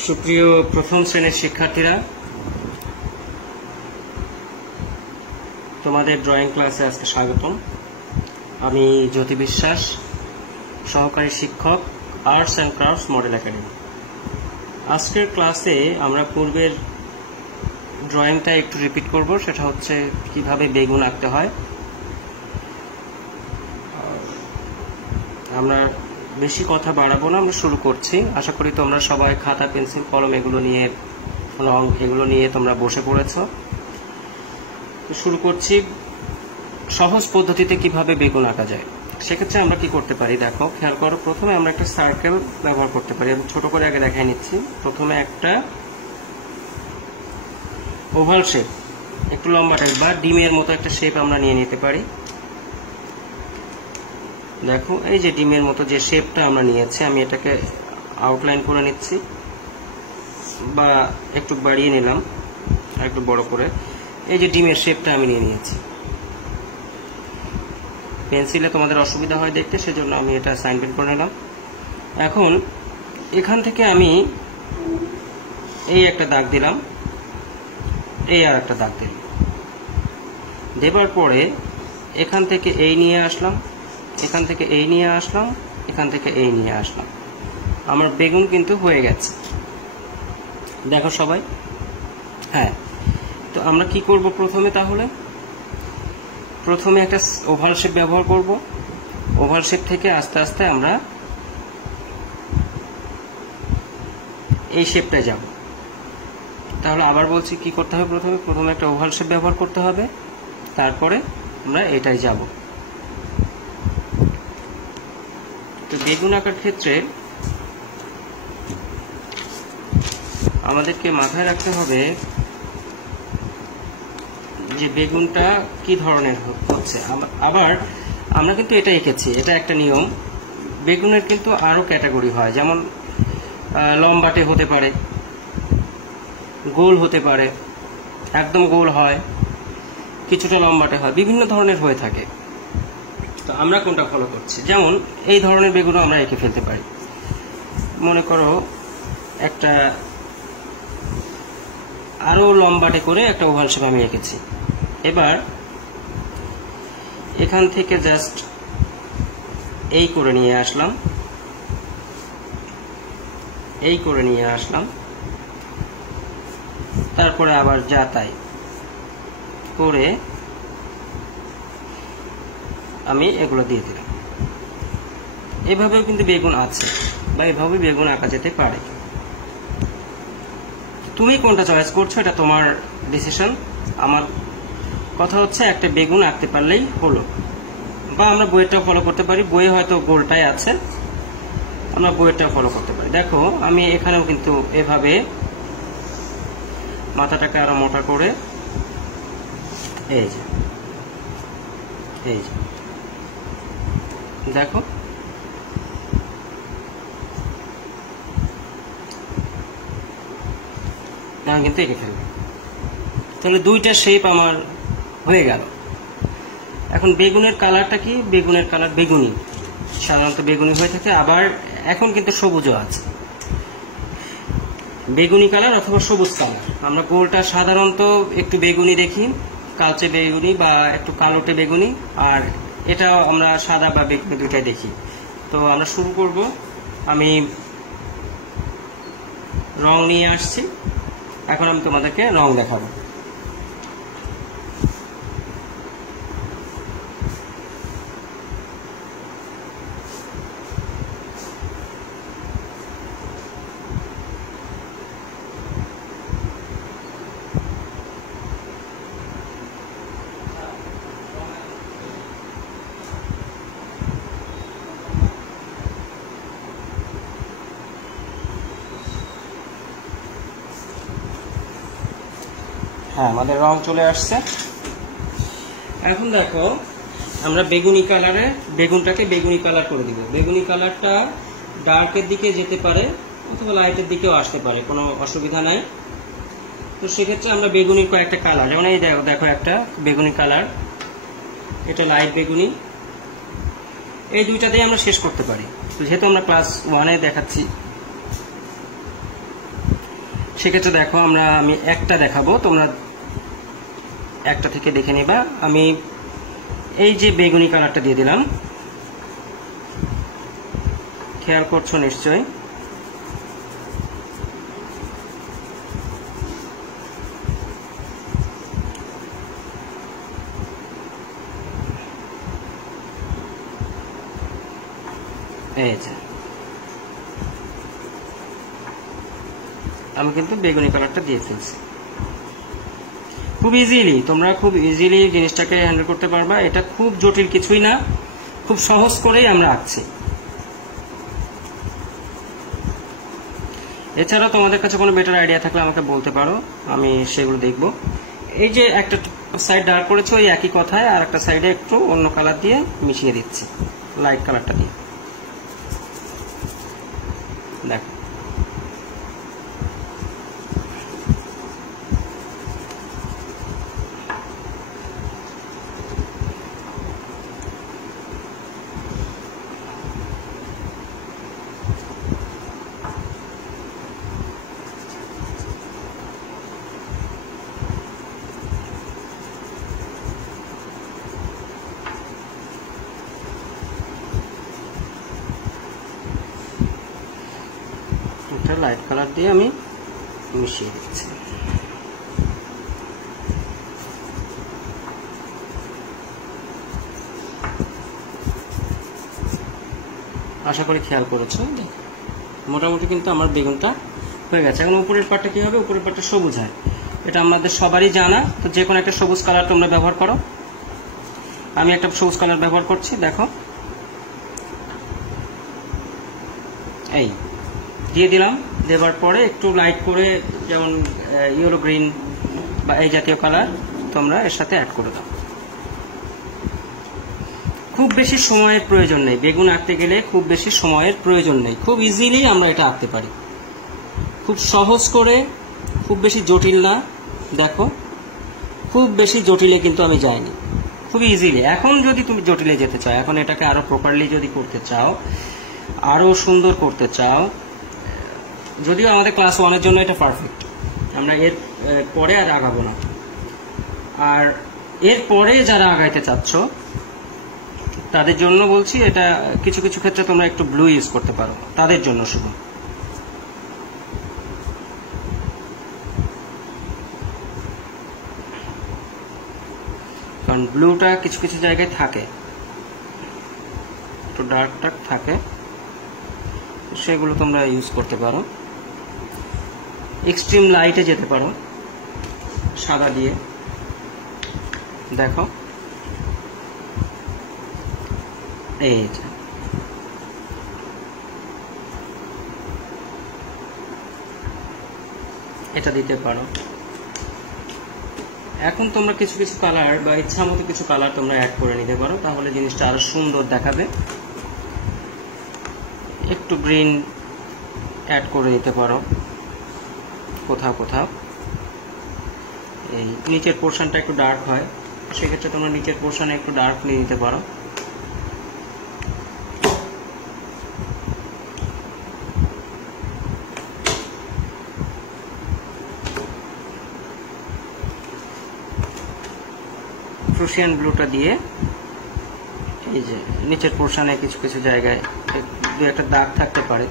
সুপ্রিয় প্রথম শ্রেণীর শিক্ষার্থীরা, তোমাদের ড্রয়িং ক্লাসে আজকে স্বাগতম। আমি জ্যোতি বিশ্বাস, সহকারী শিক্ষক, arts and crafts model academy. আজকের ক্লাসে আমরা পূর্বের ড্রয়িংটা একটু রিপিট করব, সেটা হচ্ছে কিভাবে বেগুন আঁকতে হয়। আমরা বেশি কথা বাড়াবো না, আমরা শুরু করছি। আশা করি তোমরা সবাই খাতা, পেন্সিল, কলম এগুলো নিয়ে, রং এগুলো নিয়ে তোমরা বসে পড়েছ। শুরু করছি সহজ পদ্ধতিতে কিভাবে বেগুন আঁকা যায়। সেক্ষেত্রে আমরা কি করতে পারি, দেখো খেয়াল করো। প্রথমে আমরা একটা সার্কেল ব্যবহার করতে পারি। আমি ছোট করে আগে দেখাই নিচ্ছি। প্রথমে একটা ওভাল শেপ, একটু লম্বা টাইপ বা ডিমের মতো একটা শেপ আমরা নিয়ে নিতে পারি। দেখো এই যে ডিমের মতো যে শেপটা আমরা নিয়েছি, আমি এটাকে আউটলাইন করে নিচ্ছি বা একটু বাড়িয়ে নিলাম, একটু বড় করে। এই যে ডিমের শেপটা আমি নিয়ে নিয়েছি। পেন্সিলে তোমাদের অসুবিধা হয় দেখতে, সেজন্য আমি এটা সাইন পেন করে নিলাম। এখন এখান থেকে আমি এই একটা দাগ দিলাম, এই আর একটা দাগ দিলাম। দেবার পরে এখান থেকে এই নিয়ে আসলাম, এখান থেকে এই নিয়ে আসলাম, এখান থেকে এই নিয়ে আসলাম। আমার বেগুন কিন্তু হয়ে গেছে, দেখো সবাই। হ্যাঁ, তো আমরা কি করব প্রথমে? তাহলে প্রথমে একটা ওভাল শেপ ব্যবহার করব। ওভাল শেপ থেকে আস্তে আস্তে আমরা এই শেপটায় যাব। তাহলে আবার বলছি কি করতে হবে। প্রথমে একটা ওভাল শেপ ব্যবহার করতে হবে, তারপরে আমরা এটাই যাব। তো বেগুন আঁকার ক্ষেত্রে আমাদেরকে মাথায় রাখতে হবে যে বেগুনটা কি ধরনের হচ্ছে। আবার আমরা কিন্তু এটা এঁকেছি, এটা একটা নিয়ম। বেগুনের কিন্তু আরো ক্যাটাগরি হয়, যেমন লম্বাটে হতে পারে, গোল হতে পারে, একদম গোল হয়, কিছুটা লম্বাটে হয়, বিভিন্ন ধরনের হয়ে থাকে। তো আমরা কোনটা ফলো করছি? যেমন এই ধরনের বেগুনও আমরা এঁকে ফেলতে পারি। মনে করো একটা আরো লম্বাটে করে একটা ওভাল শেপ আমি এঁকেছি। এবার এখান থেকে জাস্ট এই করে নিয়ে আসলাম, এই করে নিয়ে আসলাম, তারপরে আবার যা তাই করে আমি এগুলো দিয়ে দিলাম। এভাবেও কিন্তু বেগুন আছে, বা এভাবে বেগুন আঁকা যেতে পারে। তুমি কোনটা চয়েস করছো এটা তোমার ডিসিশন। আমার কথা হচ্ছে একটা বেগুন আঁকতে পারলেই হলো। বা আমরা বইয়েরটাও ফলো করতে পারি, বইয়ে হয়তো গোলটাই আছে, আমরা বইয়েরটাও ফলো করতে পারি। দেখো আমি এখানেও কিন্তু এভাবে মাথাটাকে আরো মোটা করে এই যে দেখো, আমি কিন্তু এঁকে ফেলবো। তাহলে দুইটা শেপ আমার হয়ে গেল। এখন বেগুনের কালারটা কি? বেগুনের কালার বেগুনি, সাধারণত বেগুনি হয়ে থাকে। আবার এখন কিন্তু সবুজও আছে, বেগুনি কালার অথবা সবুজ কালার। আমরা গোলটা সাধারণত একটু বেগুনি দেখি, কালচে বেগুনি বা একটু কালোটে বেগুনি, আর এটা আমরা সাদা বা বেগুনি দুইটাই দেখি। তো আমরা শুরু করব। আমি রং নিয়ে আসছি, এখন আমি তোমাদেরকে রং দেখাবো। হ্যাঁ, আমাদের রং চলে আসছে। এখন দেখো আমরা বেগুনি কালারে বেগুনটাকে বেগুনি কালার করে দিব। বেগুনি কালারটা ডার্কের দিকে যেতে পারে অথবা লাইটের দিকেও আসতে পারে, কোনো অসুবিধা নাই। তো সেক্ষেত্রে আমরা বেগুনির কয়েকটা কালার, যেমন এই দেখো একটা বেগুনি কালার, এটা লাইট বেগুনি, এই দুইটা দিয়ে আমরা শেষ করতে পারি। তো যেহেতু আমরা ক্লাস 1-এ দেখাচ্ছি, সেক্ষেত্রে দেখো আমি একটা দেখাবো, তোমরা একটা থেকে দেখে নিবা। আমি এই যে বেগুনি কালারটা দিয়ে দিলাম, খেয়াল করছো নিশ্চয়ই। এই যে আমি কিন্তু বেগুনি কালারটা দিয়ে ফেলছি। খুব ইজিলি তোমরা খুব ইজিলি জিনিসটাকে হ্যান্ডেল করতে পারবা। এটা খুব জটিল কিছুই না, খুব সহজ করেই আমরা আঁকছি। এছাড়াও তোমাদের কাছে কোনো বেটার আইডিয়া থাকলে আমাকে বলতে পারো, আমি সেগুলো দেখব। এই যে একটা সাইড ডার্ক করেছে ওই একই কথায় আর একটা সাইডে একটু অন্য কালার দিয়ে মিশিয়ে দিচ্ছি, লাইট কালারটা দিয়ে। দেখো লাইট কালার দিয়ে আমি মিশিয়ে দিচ্ছি। আশা করি খেয়াল করেছো। মোটামুটি কিন্তু আমার বেগুনটা হয়ে গেছে। এখন উপরের পাটটা কি হবে? উপরের পাটটা সবুজ হয়, এটা আমাদের সবারই জানা। তো যে কোনো একটা সবুজ কালার তোমরা ব্যবহার করো। আমি একটা সবুজ কালার ব্যবহার করছি। দেখো এই দিয়ে দিলাম। দেওয়ার পরে একটু লাইট করে, যেমন ইয়েলো গ্রিন বা এই জাতীয় কালার তোমরা এর সাথে অ্যাড করে দাও। খুব বেশি সময়ের প্রয়োজন নেই, বেগুন আঁকতে গেলে খুব বেশি সময়ের প্রয়োজন নেই। খুব ইজিলি আমরা এটা আঁকতে পারি, খুব সহজ করে, খুব বেশি জটিল না। দেখো খুব বেশি জটিলে কিন্তু আমি যাইনি, খুবই ইজিলি। এখন যদি তুমি জটিলে যেতে চাও, এখন এটাকে আরো প্রপারলি যদি করতে চাও, আরো সুন্দর করতে চাও, যদিও আমাদের ক্লাস 1-এর জন্য এটা পারফেক্ট, আমরা এর পরে আর আগাবো না। আর এর পরে যারা আগাইতে চাচ্ছ তাদের জন্য বলছি, এটা কিছু কিছু ক্ষেত্রে তোমরা একটু ব্লু ইউজ করতে পারো, তাদের জন্য শুধু। কারণ ব্লুটা কিছু কিছু জায়গায় থাকে, একটু ডার্ক ডার্ক থাকে, সেগুলো তোমরা ইউজ করতে পারো। এক্সট্রিম লাইটে যেতে পারো সাদা দিয়ে। দেখো এই যে এটা দিতে পারো। এখন তোমরা কিছু কিছু কালার বা ইচ্ছা মতো কিছু কালার তোমরা অ্যাড করে নিতে পারো, তাহলে জিনিসটা আরো সুন্দর দেখাবে। একটু গ্রিন অ্যাড করে দিতে পারো কোথাও কোথাও। এই নিচের পোর্শনটা একটু ডার্ক হয়, সেক্ষেত্রে তোমরা নিচের পোর্শনে একটু ডার্ক নিয়ে নিতে পারো। প্রুশিয়ান ব্লুটা দিয়ে এই যে নিচের পোর্শনে কিছু কিছু জায়গায় দু একটা দাগ থাকতে পারে,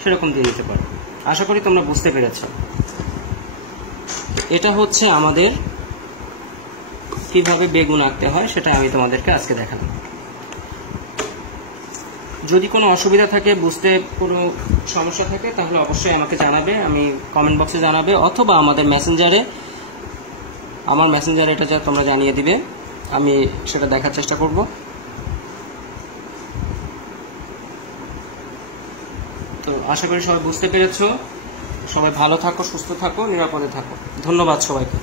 সেরকম দিয়ে দিতে পারো। আশা করি তোমরা বুঝতে পেরেছো। এটা হচ্ছে আমাদের কিভাবে বেগুন আঁকতে হয়, সেটা আমি তোমাদেরকে আজকে দেখালাম। যদি কোনো অসুবিধা থাকে, বুঝতে কোনো সমস্যা থাকে, তাহলে অবশ্যই আমাকে জানাবে, আমি কমেন্ট বক্সে জানাবে, অথবা আমাদের মেসেঞ্জারে, আমার মেসেঞ্জারে এটা যা তোমরা জানিয়ে দিবে, আমি সেটা দেখার চেষ্টা করব। তো আশা করি সবাই বুঝতে পেরেছো। সবাই ভালো থাকো, সুস্থ থাকো, নিরাপদে থাকো। ধন্যবাদ সবাইকে।